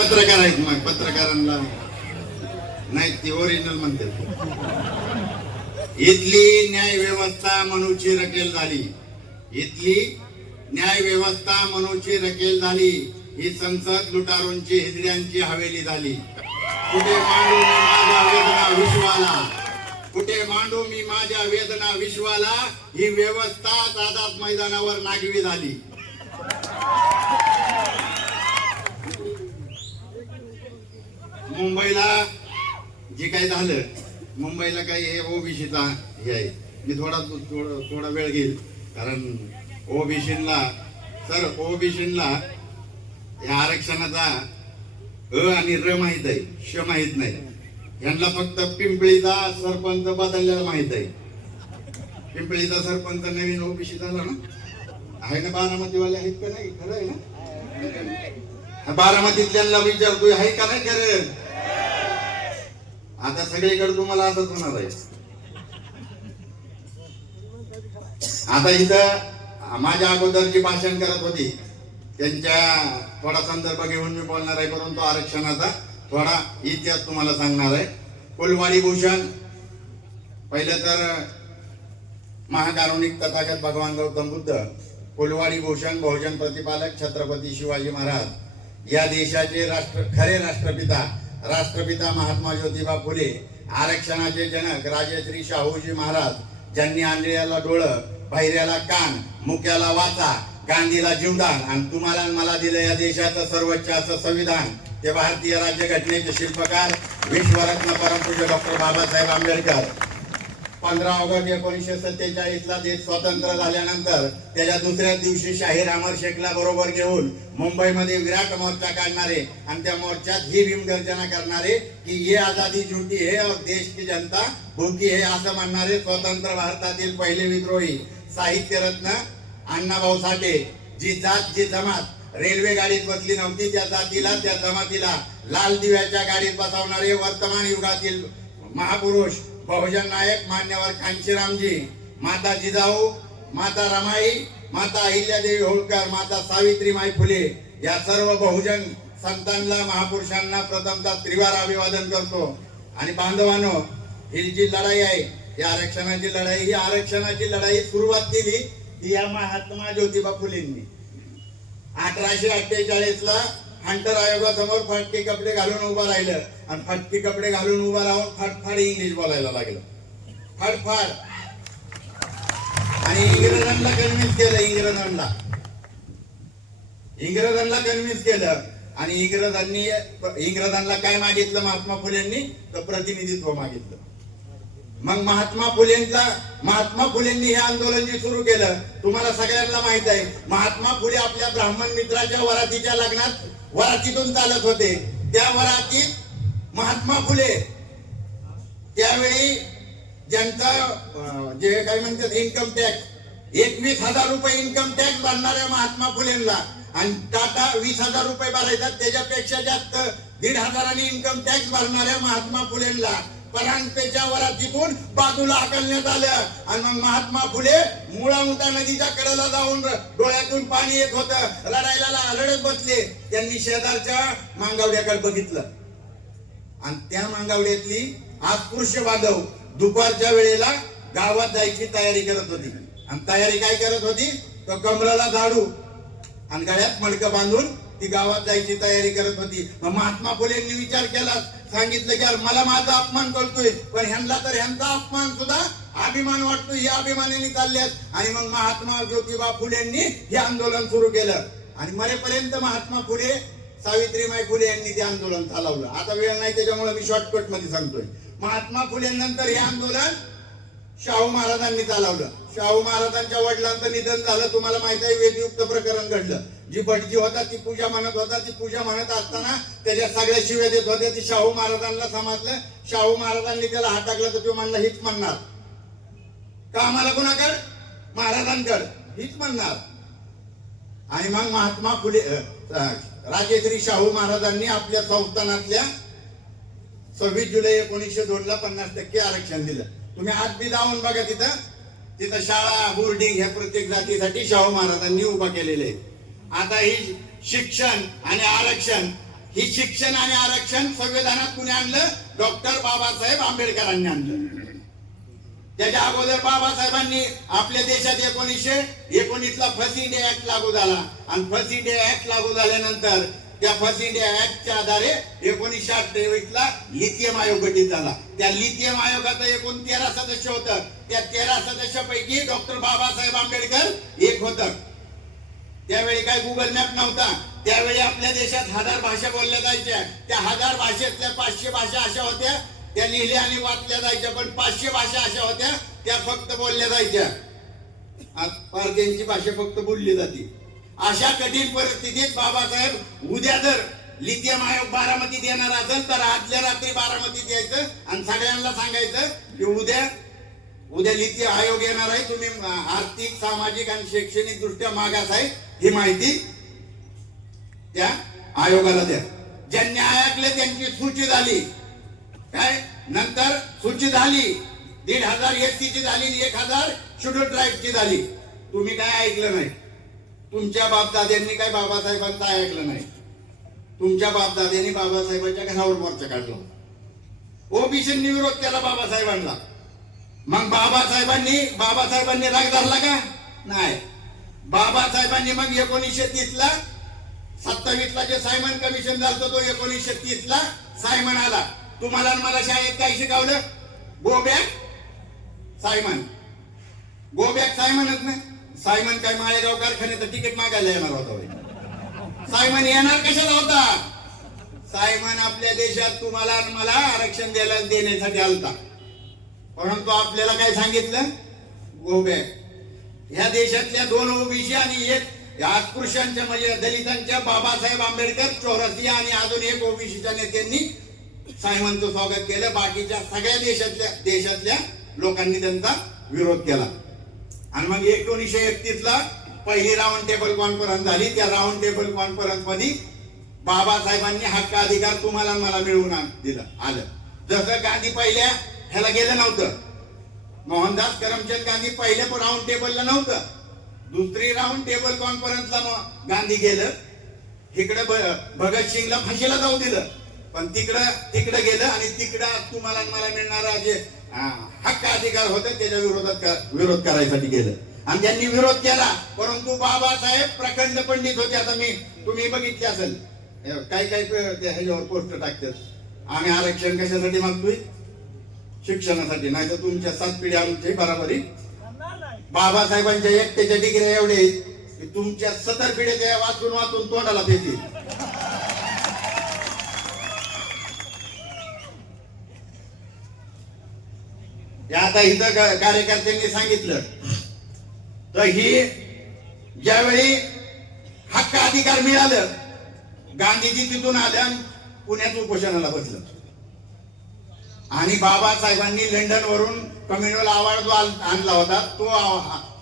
पत्रकार आहेत मग पत्रकारांना. नाही ते ओरिजिनल म्हणते. इथली न्याय व्यवस्था मनूची रकेल झाली. इथली न्याय व्यवस्था मनूची रकेल झाली. ही संसद लुटारूंची हिजड्यांची हवेली झाली. कुठे मांडू मी माझ्या वेदना विश्वाला? कुठे मांडू मी माझ्या वेदना विश्वाला? ही व्यवस्था आझाद मैदानावर नागवी झाली. मुंबईला जे काही झालं मुंबईला काही हे ओबीसीचा हे आहे. मी थोडा थोडा थोडा वेळ घेईल. कारण ओबीसीला सर ओबीसीला या आरक्षणाचा अ आणि र माहीत आहे श माहीत नाही. यांना फक्त पिंपळीचा सरपंच बदललेला माहीत आहे. पिंपळीचा सरपंच नवीन ओबीसी झाला ना? आहे ना बारामतीवाले आहेत का नाही? खरं आहे ना? बारामतीतल्यांना विचारतोय आहे का नाही खरं? आता सगळीकडे तुम्हाला असंच होणार आहे. आता इथं माझ्या अगोदरची भाषण करत होती त्यांच्या थोडा संदर्भ घेऊन मी बोलणार आहे परंतु आरक्षणाचा थोडा इतिहास तुम्हाला सांगणार आहे. फुलवाडी भूषण पहिलं तर महाकारुणिक तथागत भगवान गौतम बुद्ध फुलवाडी भूषण बहुजन प्रतिपालक छत्रपती शिवाजी महाराज या देशाचे राष्ट्र खरे राष्ट्रपिता राष्ट्रपिता महात्मा ज्योतिबा फुले आरक्षणाचे जनक राजश्री शाहूजी महाराज ज्यांनी आणलेल्याला डोळं बहिऱ्याला कान मुक्याला वाचा गांधीला जीवदान आणि तुम्हाला मला दिलं या देशाचं सर्वोच्च असं संविधान ते भारतीय राज्यघटनेचे शिल्पकार विश्वरत्न परमपूज्य डॉक्टर बाबासाहेब आंबेडकर. पंधरा ऑगस्ट एकोणीसशे सत्तेचाळीसला देश स्वतंत्र झाल्यानंतर त्याच्या दुसऱ्या दिवशी शाहीर अमर शेखला बरोबर घेऊन मुंबईमध्ये विराट मोर्चा काढणारे आणि त्या मोर्चात ही भीमगर्जना करणारे की ये आजादी झुटी है और देश की जनता भूकी है असं म्हणणारे स्वतंत्र भारतातील पहिले विद्रोही साहित्यरत्न अण्णाभाऊ साठे जी जात जी जमात रेल्वे गाडीत बसली नव्हती त्या जातीला त्या जमातीला लाल दिव्याच्या गाडीत बसवणारे वर्तमान युगातील महापुरुष बहुजन नायक मान्यवर कांशीरामजी माता जिजाऊ माता रमाई माता अहिल्यादेवी होळकर माता सावित्रीमाई फुले या सर्व बहुजन संतांना महापुरुषांना प्रथमतः त्रिवार अभिवादन करतो. आणि बांधवानो ही जी लढाई आहे ही आरक्षणाची लढाई ही आरक्षणाची लढाई सुरुवात केली ती या महात्मा ज्योतिबा फुलेंनी. अठराशे अठ्ठेचाळीस ला हंटर आयोगासमोर फटके कपडे घालून उभं राहिलं. आणि फटके कपडे घालून उभं राहून फटफाड इंग्लिश बोलायला लागलं. फटफाड. आणि इंग्रजांना कन्व्हिन्स केलं इंग्रजांना. इंग्रजांना कन्व्हिन्स केलं. आणि इंग्रजांनी इंग्रजांना काय मागितलं? महात्मा फुलेंनी? तर प्रतिनिधित्व मागितलं. मग महात्मा फुलेंचा महात्मा फुलेंनी हे आंदोलन जे सुरू केलं तुम्हाला सगळ्यांना माहीत आहे महात्मा फुले आपल्या ब्राह्मण मित्राच्या वरातीच्या लग्नात वरातीतून चालत होते. त्या वरातीत महात्मा फुले. त्यावेळी ज्यांचा जे काय म्हणतात इन्कम टॅक्स एकवीस हजार रुपये इन्कम टॅक्स भरणाऱ्या महात्मा फुलेंना आणि टाटा वीस हजार रुपये भरायचा त्याच्यापेक्षा जास्त दीड हजारांनी इन्कम टॅक्स भरणाऱ्या महात्मा फुलेंना परांजपेच्या वरातीतून बाजूला हाकलण्यात आलं. आणि मग महात्मा फुले मुळामुठा नदीच्या कडेला जाऊन डोळ्यातून पाणी येत होतं. रडायला ला- रडत बसले. त्यांनी शेजारच्या मांगावड्याकडे बघितलं. आणि त्या मांगावड्यातली आकृष्य वाघव दुपारच्या वेळेला गावात जायची तयारी करत होती. आणि तयारी काय करत होती? तर कमराला झाडू आणि गळ्यात मडकं बांधून ती गावात जायची तयारी करत होती. मग महात्मा फुलेंनी विचार केला सांगितलं की मला माझा अपमान करतोय पण ह्यांना तर ह्यांचा अपमान सुद्धा अभिमान वाटतो. या अभिमानाने चालल्यात. आणि मग महात्मा ज्योतिबा फुलेंनी हे आंदोलन सुरू केलं. आणि मरेपर्यंत महात्मा फुले सावित्रीबाई फुले यांनी ते आंदोलन चालवलं. आता वेळ नाही त्याच्यामुळे मी शॉर्टकटमध्ये सांगतोय. महात्मा फुलेंनंतर हे आंदोलन शाहू महाराजांनी चालवलं. शाहू महाराजांच्या वडिलांचं निधन झालं तुम्हाला माहीत आहे वेदयुक्त प्रकरण घडलं. जी भटजी होता ती पूजा म्हणत होता ती पूजा म्हणत असताना त्याच्या सगळ्या शिव्या देत होत्या ती शाहू महाराजांना समजलं. शाहू महाराजांनी त्याला हात टाकला तर तो म्हणला हीच म्हणणार. का आम्हाला कोणाकड? महाराजांकड. हीच म्हणणार. आणि मग महात्मा फुले राजेश्री शाहू महाराजांनी आपल्या संस्थानातल्या सव्वीस जुलै एकोणीसशे दोन ला पन्नास टक्के आरक्षण दिलं. तुम्ही आज बी जाऊन बघा तिथं. तिथं शाळा बोर्डिंग ह्या प्रत्येक जातीसाठी शाहू महाराजांनी उभा केलेले आहेत आता ही शिक्षण आणि आरक्षण ही शिक्षण आणि आरक्षण संविधानात कुणी आणलं? डॉक्टर बाबासाहेब आंबेडकरांनी आणलं. त्याच्या अगोदर बाबासाहेबांनी आपल्या देशात एकोणीसशे एकोणीसला फर्स्ट इंडिया ऍक्ट लागू झाला. आणि फर्स्ट इंडिया ऍक्ट लागू झाल्यानंतर त्या फर्स्ट इंडिया ऍक्टच्या आधारे एकोणीसशे अठ्ठावीस ला लिथियम आयोग गठीत झाला. त्या लिथियम आयोगाचं एकूण तेरा सदस्य होतं. त्या तेरा सदस्यापैकी डॉक्टर बाबासाहेब आंबेडकर एक होत. त्यावेळी काय गुगल मॅप नव्हता. त्यावेळी आपल्या देशात हजार भाषा बोलल्या जायच्या. त्या हजार भाषेतल्या पाचशे भाषा अशा होत्या. त्या लिहिल्या आणि वाचल्या जायच्या पण पाचशे भाषा अशा होत्या त्या फक्त बोलल्या जायच्या. आज भारतीयांची भाषा फक्त बोलली जाते. अशा कठीण परिस्थितीत बाबासाहेब उद्या जर लिथियम आयोग बारामतीत येणार असेल तर आदल्या रात्री बारामतीत यायचं आणि सगळ्यांना सांगायचं की उद्या उद्या लिथी आयोग येणार आहे. तुम्ही आर्थिक सामाजिक आणि शैक्षणिक दृष्ट्या मागास आहे ही माहिती त्या आयोगाला द्या. ज्यांनी ऐकले त्यांची सूची झाली. काय नंतर सूची झाली. दीड हजार एस ची झाली आणि एक हजार शेड्यूल ट्राईबची झाली. तुम्ही काय ऐकलं नाही? तुमच्या बापदाद्यांनी काय बाबासाहेबांचं ऐकलं नाही? तुमच्या बापदाद्यांनी बाबासाहेबांच्या घरावर मोर्चा काढला ओबीसींनी विरोध केला बाबासाहेबांना. मग बाबासाहेबांनी बाबासाहेबांनी राग धरला का? नाही. बाबासाहेबांनी मग एकोणीसशे तीस ला सत्तावीस ला जे सायमन कमिशन झालं तो एकोणीसशे तीस ला सायमन आला. तुम्हाला आणि मला शाळेत काय शिकवलं? Go back Simon. Go back सायमनच ना सायमन काय माळेगाव कारखान्याचं तिकीट मागायला येणार होता सायमन येणार कशाला होता? सायमन आपल्या देशात तुम्हाला मला आरक्षण द्यायला देण्यासाठी आलता. परंतु आपल्याला काय सांगितलं? गो बॅक ह्या देशातल्या दोन ओबीसी आणि एक अस्पृश्यांच्या म्हणजे दलितांच्या बाबासाहेब आंबेडकर चौरसिया आणि अजून एक ओबीसीच्या नेत्यांनी साहेबांचं स्वागत केलं. बाकीच्या सगळ्या देशातल्या देशातल्या लोकांनी त्यांचा विरोध केला. आणि मग एकोणीसशे एकतीस ला पहिली राऊंड टेबल कॉन्फरन्स झाली. त्या राऊंड टेबल कॉन्फरन्समध्ये बाबासाहेबांनी हक्क अधिकार तुम्हाला मला मिळवून दिलं आलं. जसं गांधी पहिल्या ह्याला गेलं नव्हतं. मोहनदास करमचंद गांधी पहिल्या राऊंड टेबलला नव्हतं. दुसरी राऊंड टेबल कॉन्फरन्सला मग गांधी गेलं. इकडे भगत सिंगला फाशीला जाऊ दिलं. पण तिकडं तिकडं गेलं आणि तिकडं तुम्हाला मला मिळणारा जे हक्क अधिकार होते त्याच्या विरोधात विरोध करायसाठी गेलं. आणि त्यांनी विरोध केला परंतु बाबासाहेब प्रखंड पंडित होते. आता मी तुम्ही बघितले असेल. काही काही ह्याच्यावर पोस्ट टाकतात. आम्ही आरक्षण कशासाठी मागतोय? शिक्षणासाठी. नाही तर तुमच्या सात पिढ्या आमची बराबरी. बाबासाहेबांच्या एकट्याच्या डिग्र्या एवढे आहेत की तुमच्या सतर पिढ्या त्या वाचून वाचून तोंडाला देतील. हे आता इथं कार्यकर्त्यांनी सांगितलं. तर ही ज्यावेळी हक्क अधिकार मिळालं गांधीजी तिथून आल्या पुण्यात उपोषणाला बसलं. आणि बाबासाहेबांनी लंडन वरून कम्युनल अवॉर्ड जो आणला होता तो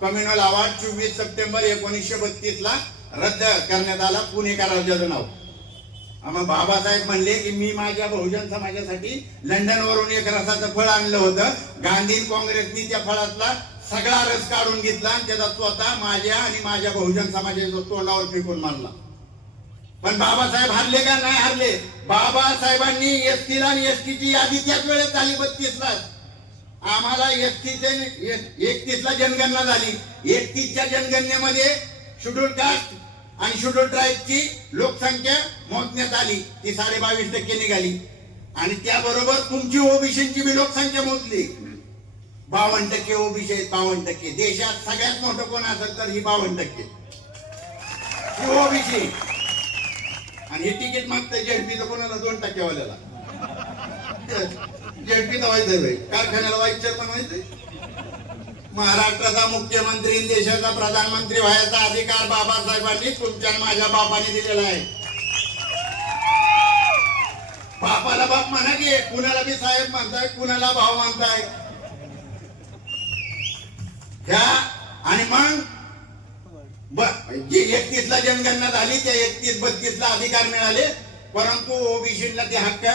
कम्युनल अवॉर्ड चोवीस सप्टेंबर एकोणीसशे बत्तीस ला रद्द करण्यात आला पुणेकरांच्या नाव. मग बाबासाहेब म्हणले की मी माझ्या बहुजन समाजासाठी लंडन वरून एक रसाचं फळ आणलं होतं. गांधी काँग्रेसनी त्या फळातला सगळा रस काढून घेतला आणि त्याचा स्वतः माझ्या आणि माझ्या बहुजन समाजाच्या तोंडावर फेकून मारला. पण बाबासाहेब हरले का? नाही हरले. बाबासाहेबांनी एसटीला आणि एसटीची यादी त्याच वेळेत झाली बत्तीस लाच आम्हाला एसटीचे एकतीस ला जनगणना झाली. एकतीसच्या जनगणनेमध्ये शेड्यूल कास्ट आणि शेड्यूल ट्राईबची लोकसंख्या मोजण्यात आली. ती साडे बावीस टक्के निघाली. आणि त्याबरोबर तुमची ओबीसीची बी लोकसंख्या मोजली. बावन्न टक्के ओबीसी आहेत बावन्न टक्के. देशात सगळ्यात मोठं कोण असेल तर ही बावन्न टक्के. ओबीसी. आणि हे तिकीट मागतंय जेडपीचं कोणाला? दोन टक्केवाल्याला. जेडपीचं व्हायचं कारखान्याला व्हायचं पण व्हायचंय. महाराष्ट्राचा मुख्यमंत्री देशाचा प्रधानमंत्री व्हायचा अधिकार बाबासाहेबांनी तुमच्या माझ्या बापाने दिलेला आहे. बापाला बाप म्हणा की कुणाला बी साहेब म्हणताय कुणाला भाव म्हणताय. त्या आणि मग जी एकतीस ला जनगणना झाली त्या एकतीस बत्तीस ला अधिकार मिळाले परंतु ओबीसीला ते हक्क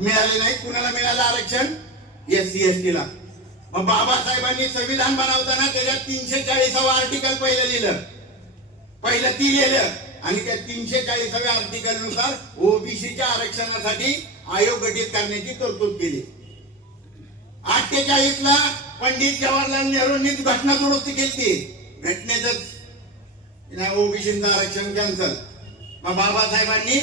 मिळाले नाही. कुणाला मिळालं आरक्षण? एस सी एस टी ला. मग बाबासाहेबांनी संविधान बनवताना त्याच्यात तीनशे चाळीसावं आर्टिकल पहिलं लिहिलं. पहिलं ती लिहिलं. आणि त्या तीनशे चाळीसाव्या आर्टिकलनुसार ओबीसीच्या आरक्षणासाठी आयोग गठीत करण्याची तरतूद केली. अठ्ठेचाळीस ला पंडित जवाहरलाल नेहरूंनी घटना दुरुस्ती केली. घटनेच ओबीसीचं आरक्षण कॅन्सल मग बाबासाहेबांनी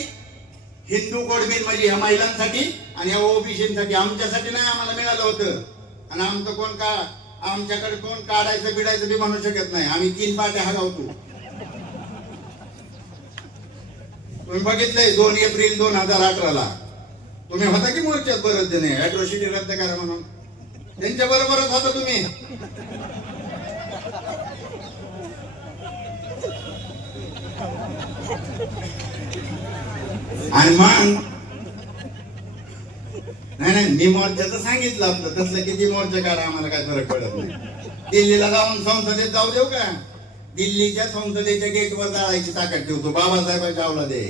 हिंदू कोडबिल म्हणजे ह्या महिलांसाठी आणि ह्या ओबीसीसाठी आमच्यासाठी नाही आम्हाला मिळालं होतं. आणि आमचं कोण का आमच्याकडे कोण काढायचं बिडायचं बी म्हणू शकत नाही. आम्ही तीन पाट्या हगावतो तुम्ही बघितलंय दोन एप्रिल दोन हजार अठराला. तुम्ही होता की मोर्चात बरंच जण अॅट्रॉसिटी रद्द करा म्हणून. त्यांच्या बरोबरच होता तुम्ही. आणि मग नाही नाही मी मोर्चाचं सांगितलं आपलं. तसलं किती मोर्चा काढा आम्हाला काय फरक पडत नाही. दिल्लीला जाऊन संसदेत जाऊ देऊ का? दिल्लीच्या संसदेच्या गेटवर जाळायची ताकद ठेवतो. बाबासाहेबांच्या आवला दे.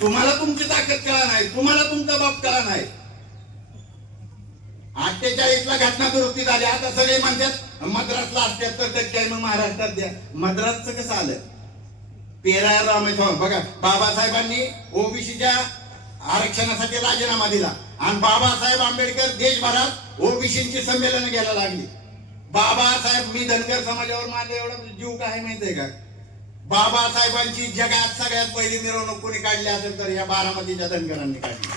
तुम्हाला तुमची ताकद कळा नाही. तुम्हाला तुमचा बाप कळा नाही. अठ्ठेचाळीस ला घटना दुरुस्ती झाली आता सगळे म्हणतात मद्रासला अठ्याहत्तर टक्के मग महाराष्ट्रात द्या. मद्रासचं कसं आलं? पेरा रामेश्वर बघा बाबासाहेबांनी ओबीसीच्या आरक्षणासाठी राजीनामा दिला. आणि बाबासाहेब आंबेडकर देशभरात ओबीसीची संमेलन घ्यायला लागली. बाबासाहेब मी धनगर समाजावर माझा एवढा जीव काय माहितीये का? बाबासाहेबांची जगात सगळ्यात पहिली मिरवणूक कोणी काढली असेल तर या बारामतीच्या धनगरांनी काढली.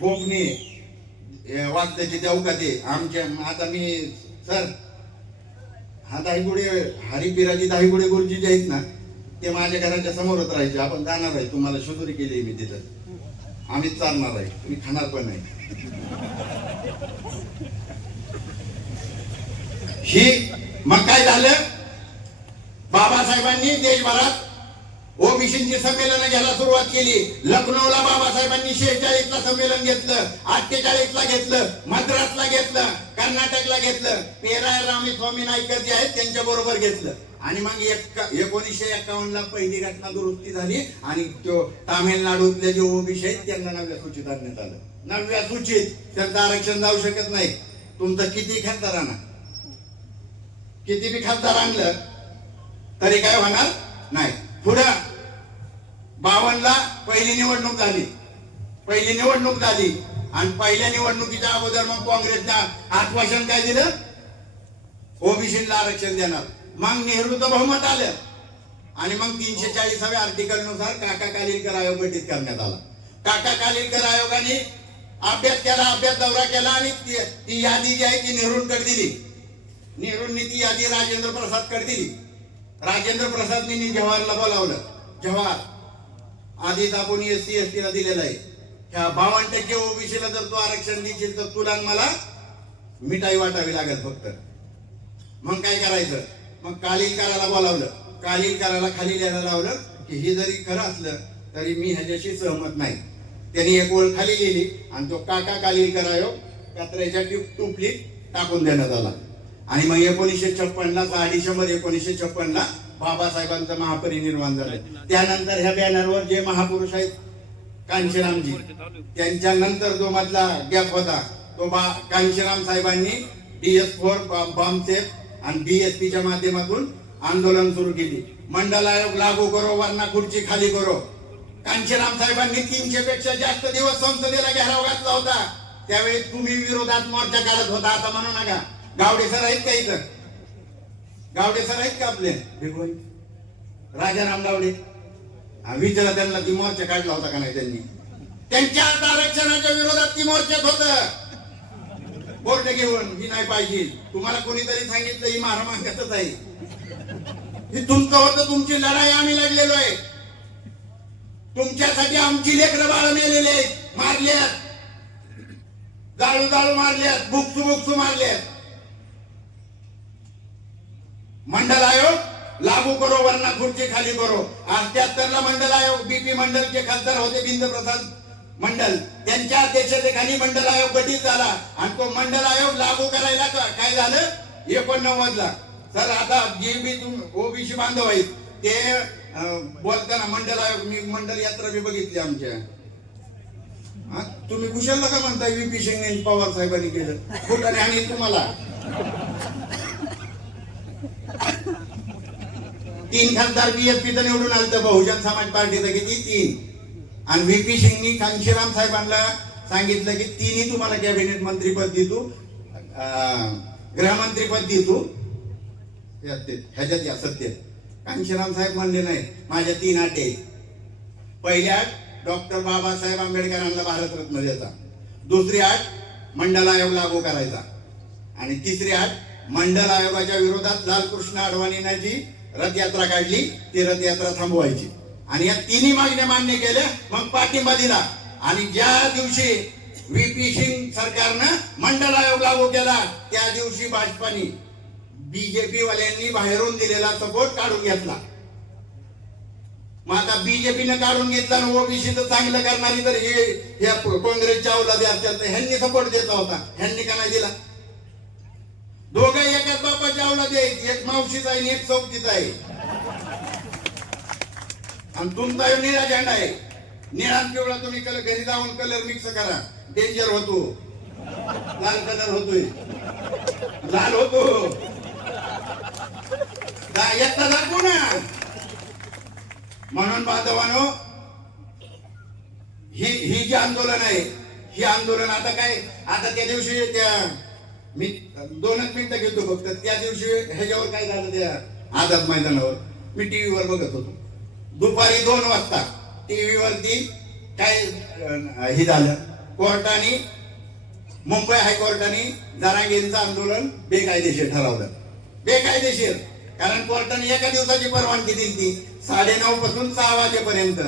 गोपनी वागत्याची देऊ का ते आमच्या आता मी सर हा दाहीगुडे हरिपिराजी दाहीगुडे गुरुजी जे आहेत ना ते माझ्या घराच्या समोरच राहायचे. आपण जाणार आहे. तुम्हाला शुदुरी केली मी तिथं. आम्ही चालणार आहे. मी खाणार पण नाही. ही मग काय झालं? बाबासाहेबांनी देशभरात ओबीसींची संमेलन घ्यायला सुरुवात केली. लखनौला बाबासाहेबांनी शेहेचाळीसला संमेलन घेतलं अठ्ठेचाळीसला घेतलं मद्रासला घेतलं. कर्नाटकला घेतलं पेराय रामेस्वामी नायकर जे आहेत त्यांच्या बरोबर घेतलं. आणि मग एक एकोणीसशे एकावन्न ला पहिली घटना दुरुस्ती झाली आणि तो तामिळनाडूतले जे ओबीसी आहेत त्यांना नव्या सूचित आणण्यात आलं. नव्या सूचित त्यांचं आरक्षण जाऊ शकत नाही. तुमचं किती खासदार आणा? किती बी खासदार आणलं तरी काय होणार नाही. पुढं बावनला पहिली निवडणूक झाली. पहिली निवडणूक झाली. आणि पहिल्या निवडणुकीच्या अगोदर मग काँग्रेसनं आश्वासन काय दिलं? ओबीसीला आरक्षण देणार. मग नेहरूचं बहुमत आलं. आणि मग तीनशे चाळीसाव्या आर्टिकलनुसार काका कालिलकर आयोग गठीत करण्यात आला. काका कालीलकर आयोगाने अभ्यास केला अभ्यास दौरा केला आणि ती यादी जी आहे ती नेहरूंकडे दिली. नेहरूंनी ती यादी राजेंद्र प्रसादकडे दिली. राजेंद्र प्रसादनी जवाहरला बोलावलं. जवाहर आधीच आपण एस सी एस ला दिलेला आहे. बावन्न टक्के ओबीसीला जर तू आरक्षण देशील तर तुला मला मिठाई वाटावी लागेल फक्त. मग काय करायचं? मग कालील करायला बोलावलं. कालील करायला खाली लिहायला लावलं की हे जरी खरं असलं तरी मी ह्याच्याशी सहमत नाही. त्यांनी एक ओळ खाली लिहिली आणि तो काका कालील करायो कात्र्याच्या ट्यूब टुपली टाकून देण्यात आला. आणि मग एकोणीसशे छप्पन ला सहा डिसेंबर एकोणीसशे छप्पन बाबासाहेबांचं महापरिनिर्वाण झालं. त्यानंतर ह्या बॅनरवर जे महापुरुष आहेत कांशीरामजी. त्यांच्या नंतर जो मधला गॅप होता तो बा कांशीराम साहेबांनी डीएस फोर बॉम्बसेफ आणि बीएसपीच्या माध्यमातून आंदोलन सुरू केली. मंडल आयोग लागू करो वरना खुर्ची खाली करो. कांशीराम साहेबांनी तीनशे पेक्षा जास्त दिवस संसदेला घेराव घातला होता. त्यावेळी तुम्ही विरोधात मोर्चा काढत होता आता म्हणू नका. गावडे सर आहेत का इथं? गावडे सर आहेत का आपले? राजाराम गावडे. हा, विचारा त्यांना ती मोर्चा काढला होता का नाही त्यांनी? त्यांच्या आरक्षणाच्या विरोधात ती मोर्चात होत. बोर्ड घेऊन ही नाही पाहिजे. तुम्हाला कोणीतरी सांगितलं ही महारामांगतच आहे. ही तुमचं होतं तुमची लढाई आम्ही लढलेलो आहे. तुमच्यासाठी आमची लेकरं बाळ मेलेले आहेत. मारल्यात जाळू जाळू मारल्यात बुकसू बुकसू मारल्यात मंडल आयोग लागू करो वरना खुर्ची खाली करो. आज त्याहत्तरला मंडल आयोग बीपी मंडलचे खासदार होते बिंद प्रसाद मंडल. त्यांच्या अध्यक्षतेखाली मंडल आयोग गठीत झाला. आणि तो मंडल आयोग लागू करायला का- काय झालं? एकोणनव्वद ला. सर आता जे बी तुम ओबीसी बांधव आहेत. ते बोलताना मंडल आयोग मी मंडल यात्रा बी बघितली आमच्या. तुम्ही कुशल का म्हणताय व्हीपी सिंग पवार साहेबांनी केलं. कुठं आणि तुम्हाला. तीन खासदार बीएसपीचं निवडून आलं बहुजन समाज पार्टीचं किती तीन. आणि व्ही पी सिंगनी कांशीराम साहेबांना सांगितलं की तिन्ही तुम्हाला कॅबिनेट मंत्रीपद देतो. अं, गृहमंत्रीपद देतो. ह्याच्यात या सत्य. कांशीराम साहेब म्हणले नाही माझ्या तीन आटे आहेत. पहिली डॉक्टर बाबासाहेब आंबेडकरांना भारतरत्न द्यायचा. दुसरी आठ मंडल आयोग लागू करायचा. आणि तिसरी आठ मंडल आयोगाच्या विरोधात लालकृष्ण अडवाणींना जी रथयात्रा काढली ती रथयात्रा थांबवायची. आणि या तिन्ही मागण्या मान्य केल्या मग पाठिंबा दिला. आणि ज्या दिवशी व्ही पी सिंग सरकारनं मंडल आयोग लागू केला त्या दिवशी भाजपाने बीजेपी वाल्यांनी बाहेरून दिलेला सपोर्ट काढून घेतला. मग आता बीजेपीनं काढून घेतला आणि ओबीसी तर चांगलं करणारी तर हे या काँग्रेसच्या अवलादी असतात ह्यांनी सपोर्ट देता होता. ह्यांनी का नाही दिला? दोघं एकाच बापाच्या अवलादी आहेत. एक मावशीचा आहे एक चौकीचा आहे. आणि तुमचा निळा झेंडा आहे. निळा पिवळा तुम्ही कलर घरी जाऊन कलर मिक्स करा. डेंजर होतो. लाल कलर होतोय. लाल होतो. दा- दाखवू ना. म्हणून बांधवानो ही ही जी आंदोलन आहे ही आंदोलन आता काय? आता त्या दिवशी त्या मी दोनच मिनिटं घेतो फक्त. त्या दिवशी ह्याच्यावर काय झालं त्या आझाद मैदानावर? मी टीव्हीवर बघत होतो. दुपारी दोन वाजता टी व्हीवरती काय हे झालं. कोर्टाने मुंबई हायकोर्टाने जरांगेंचं आंदोलन बेकायदेशीर ठरवलं. बेकायदेशीर. कारण कोर्टाने एका दिवसाची परवानगी दिली ती साडेनऊ पासून सहा वाजेपर्यंत.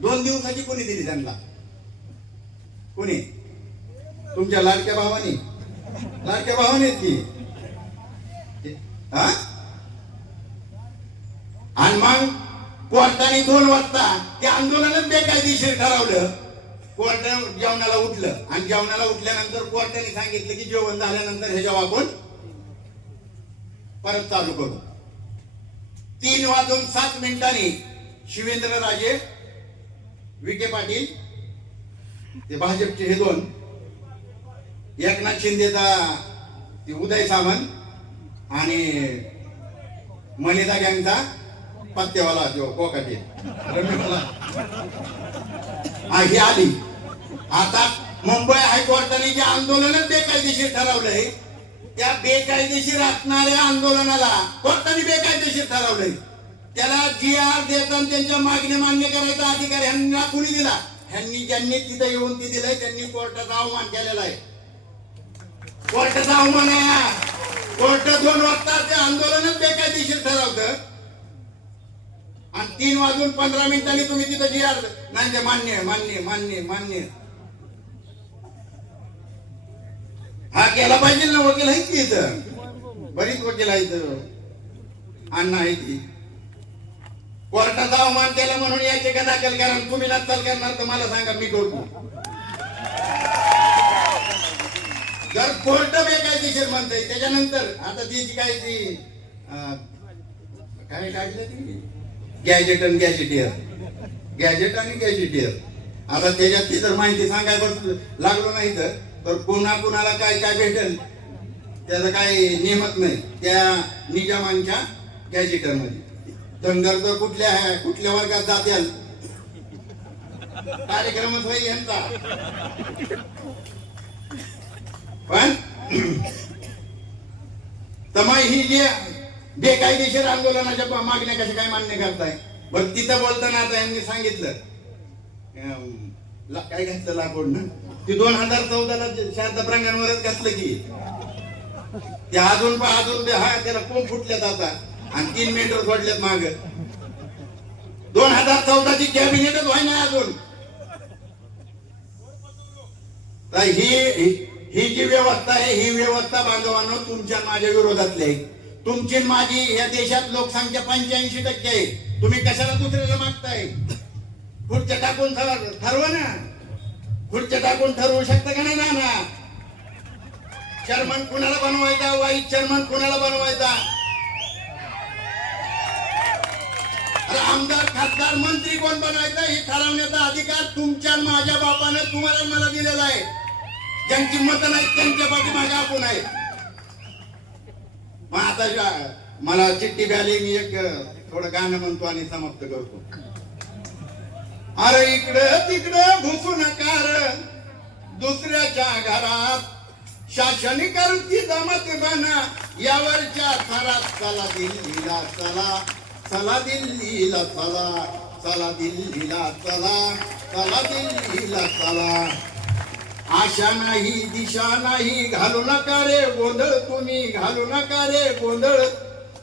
दोन दिवसाची कोणी दिली त्यांना? कोणी? तुमच्या लाडक्या भावानी? लाडक्या भावाने की? हा? आणि मग कोर्टाने दोन वाजता ते आंदोलनच बेकायदेशीर ठरवलं. कोर्ट जेवणाला उठलं. आणि जेवणाला उठल्यानंतर कोर्टाने सांगितलं की जेवण झाल्यानंतर ह्याच्या आपण परत चालू करू. तीन वाजून सात मिनिटांनी शिवेंद्र राजे विखे पाटील ते भाजपचे हे दोन एकनाथ शिंदेचा उदय सावंत आणि मलिदा गँगचा पत्तेवाला जो कोकाटे हा ही आली. आता मुंबई हायकोर्टाने जे आंदोलनच बेकायदेशीर ठरवलंय त्या बेकायदेशीर असणाऱ्या आंदोलनाला कोर्टाने बेकायदेशीर ठरवलंय. त्याला जी आर देताना त्यांच्या मागण्या मान्य करायचा अधिकार ह्यांना कुणी दिला? ह्यांनी ज्यांनी तिथे येऊन ती दिलंय त्यांनी कोर्टाचा अवमान केलेला आहे. कोर्ट जाऊ आहे कोर्ट दोन वाजता ते आंदोलनच बेकायदेशीर ठरवतं. आणि तीन वाजून पंधरा मिनिटांनी तुम्ही तिथं जी आर नाही ते मान्य मान्य मान्य मान्य हा केला पाहिजे ना वकील आहेत की इथं? बरीच वकील आहेत. अण्णा आहे ती कोर्टाचा अवमान केला म्हणून याचिका दाखल करा तुम्ही नक्कल करणार तर मला सांगा मी करतो जर कोर्ट बेकायदेशीर म्हणतंय. त्याच्यानंतर आता ती जी काय ती काय काढलं ती? गॅजेट आणि गॅजेटियर गॅजेट आणि गॅजेटियर आता त्याच्यात ती जर माहिती सांगायला लागलो नाही तर तर पुन्हा कुणाला काय काय भेटेल त्याचं काही नियमत नाही. त्या निजामांच्या गॅजेटरमध्ये धनगर तर कुठल्या कुठल्या वर्गात जातील कार्यक्रमच होईल यांचा. ही जे बेकायदेशीर आंदोलनाच्या मागण्या कशा काय मान्य करताय? बरं तिथं बोलताना आता यांनी सांगितलं. काय घातलं लाकूड ना? ते दोन हजार चौदाला शारदा प्रांगणवरच घातलं की. ते अजून पण अजून ते हा त्याला कोंब फुटल्यात आता? आणि तीन मीटर सोडल्यात माग. दोन हजार चौदाची कॅबिनेटच व्हाय ना अजून. तर ही ही- जी व्यवस्था आहे ही व्यवस्था बांधवांनो तुमच्या माझ्या विरोधातली आहे. तुमची माझी या देशात लोकसंख्या पंच्याऐंशी टक्के आहे. तुम्ही कशाला दुसऱ्याला मागताय? खुर्च्या टाकून ठरव ठरवा ना. खुर्च्या टाकून ठरवू शकता का नाही ना ना चेअरमन कुणाला बनवायचा? वाईस चेअरमन कुणाला बनवायचा? अरे आमदार खासदार मंत्री कोण बनवायचा? हे ठरवण्याचा अधिकार तुमच्या माझ्या बापानं तुम्हाला मला दिलेला आहे. ज्यांची मतं नाहीत त्यांच्या पाठीमागे आपण आहे. मग आता मला चिठ्ठी मिळाली मी एक थोडं गाणं म्हणतो आणि समाप्त करतो. अरे इकडं तिकडं घुसू नकार दुसऱ्याच्या घरात. शासन करती जमत बना यावरच्या थरात चला दिल्लीला चला चला दिल्लीला चला चला दिल्लीला चला चला दिल्लीला चला. आशा नाही दिशा नाही घालू नका रे गोंधळ तुम्ही घालू नका रे गोंधळ.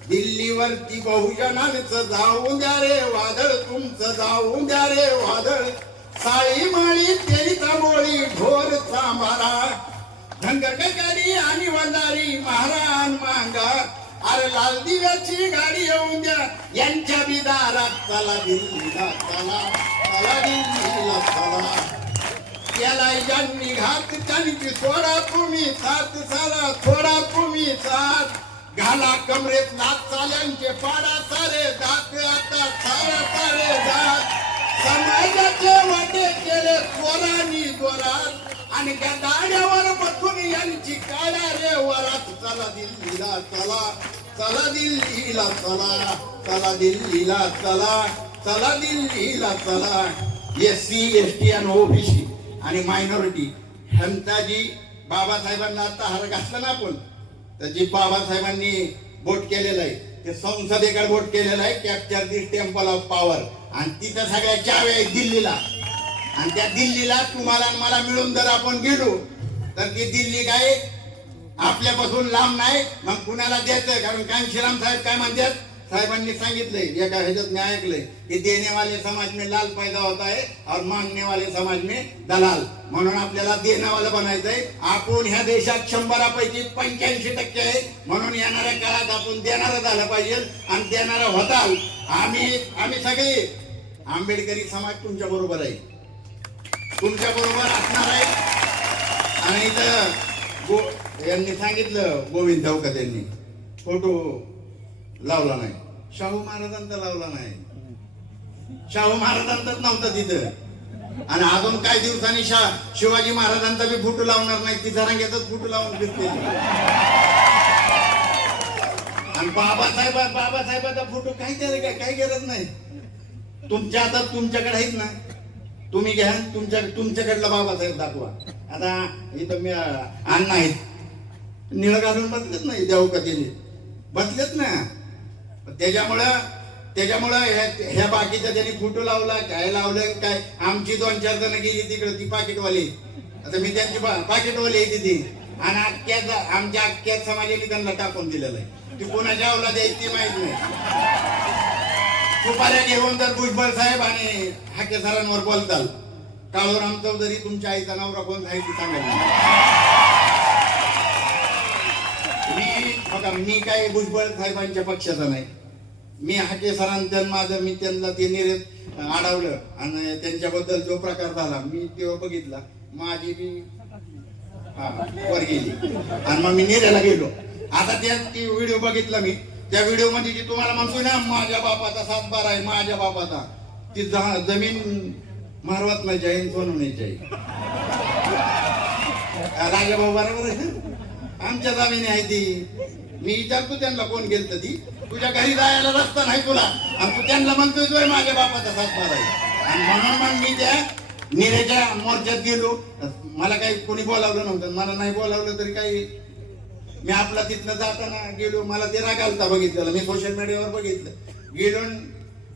दिल्लीवरती बहुजनांचं जाऊन द्या रे वादळ तुमचं जाऊन द्या रे वादळ. साळी माळी तेरीचा बोळी ढोर सांभारा धनगरकारी आणि वंदारी महाराण मांगा. अरे लाल दिव्याची गाडी येऊन द्या. यांच्या बिदारात चला दिल्लीला चला चला दिल्लीला चला. त्याला यांनी घात त्यांची सोडा तुम्ही साथ साला थोडा तुम्ही साथ घाला कमरेत नाच चाल्यांचे पाडा सारे जात. आता सारा सारे जात. समाजाचे वाटे केले चोरानी दोरात आणि त्या दाड्यावर बसून यांची काढा रे वरात. चला दिल्लीला चला. चला दिल्लीला चला. चला दिल्लीला चला. चला दिल्लीला चला. एस सी एस टी आणि ओबीसी आणि मायनॉरिटी ह्यांचा जी बाबासाहेबांना आता हार घातला ना आपण तर जी बाबासाहेबांनी बोट केलेलं आहे ते संसदेकडे बोट केलेलं आहे capture this temple of power आणि तिथं सगळ्या चाव्या आहेत दिल्लीला. आणि त्या दिल्लीला तुम्हाला आणि मला मिळून जर आपण गेलो तर ती दिल्ली काय आपल्यापासून लांब नाही मग कुणाला द्यायचं? कारण कांशीराम साहेब काय म्हणतात? साहेबांनी सांगितलंय एका ह्याच्यात मी ऐकलंय की देने वाले समाज में लाल पैदा होता है और मांगने वाले समाज में दलाल. म्हणून आपल्याला देण्यावाला बनायचंय. आपण ह्या देशात शंभरापैकी पंच्याऐंशी टक्के आहे. म्हणून येणाऱ्या काळात आपण देणारा झालं पाहिजे आणि देणारा होताल. आम्ही आम्ही सगळे आंबेडकरी समाज तुमच्या बरोबर आहे. तुमच्या बरोबर असणार आहे. आणि इथं गो यांनी सांगितलं गोविंद धावकर यांनी. फोटो लावला नाही. शाहू महाराजांचा लावला नाही. शाहू महाराजांचाच नव्हता तिथं. आणि अजून काही दिवसांनी शा शिवाजी महाराजांचा बी फोटो लावणार नाही ती जरांग्याचाच फोटो लावून फिरते आणि बाबासाहेब बाबासाहेबाचा फोटो काही त्याला काय काही गरज नाही. तुमच्या आता तुमच्याकडे आहेत ना तुम्ही घ्या तुमच्या तुमच्याकडला बाबासाहेब दाखवा. आता इथं मी अण्णा आहेत. निळ घालून बसलेत नाही देऊ का त्याने बसलेत ना. त्याच्यामुळं त्याच्यामुळं ह्या बाकीचं त्यांनी फोटो लावला काय लावलं काय? आमची दोन चार जण गेली तिकडे ती पाकिटवाली. आता मी त्यांची पाकिटवाली आहे तिथे. आणि अख्ख्याच आमच्या अख्ख्या समाजाने त्यांना टाकून दिलेलं आहे. ती कोणाच्या अवलाद आहे ती माहीत नाही. सुपाऱ्या घेऊन तर भुजबळ साहेब आणि हाके सरांवर बोलताल काळूराम चौधरी तुमच्या आईचा नवरा कोण आहे ती सांगायला मी मी काय भुजबळ साहेबांच्या पक्षाचा नाही. मी हाके सरांच्या माझं मी त्यांना ते निरेत अडवलं आणि त्यांच्याबद्दल जो प्रकार झाला मी तेव्हा बघितला. माझी मी हा वर गेली. आणि मग मी निर्याला गेलो. आता त्या व्हिडिओ बघितला मी. त्या व्हिडिओमध्ये जी तुम्हाला म्हणतोय ना माझ्या बापाचा सातबार आहे माझ्या बापाचा. ती जमीन मारवत नाही जाईल सोनू नाही जाईल राजा भाऊ बरोबर आहे आमच्या जमिनी आहे ती. मी विचारतो त्यांना कोण गेलत ती. तुझ्या घरी जायला रस्ता नाही तुला. आणि तू त्यांना म्हणतोय तुझ्या माझ्या बापाचा सातबार आहे. आणि म्हणून मग मी त्या निरेच्या मोर्चात गेलो. मला काही कोणी बोलावलं नव्हतं. मला नाही बोलावलं तरी काही मी आपला तिथनं जाताना गेलो. मला ते रागालता बघितलं मी सोशल मीडियावर बघितलं. गेलो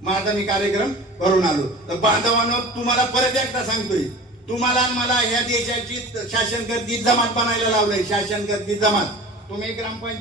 माझा मी कार्यक्रम करून आलो. तर बांधवांनो तुम्हाला परत एकदा सांगतोय. तुम्हाला आणि मला ह्या देशाची शासन गर्दी जमात बनायला लावलंय. शासन गर्दी जमात. तुम्ही ग्रामपंचायत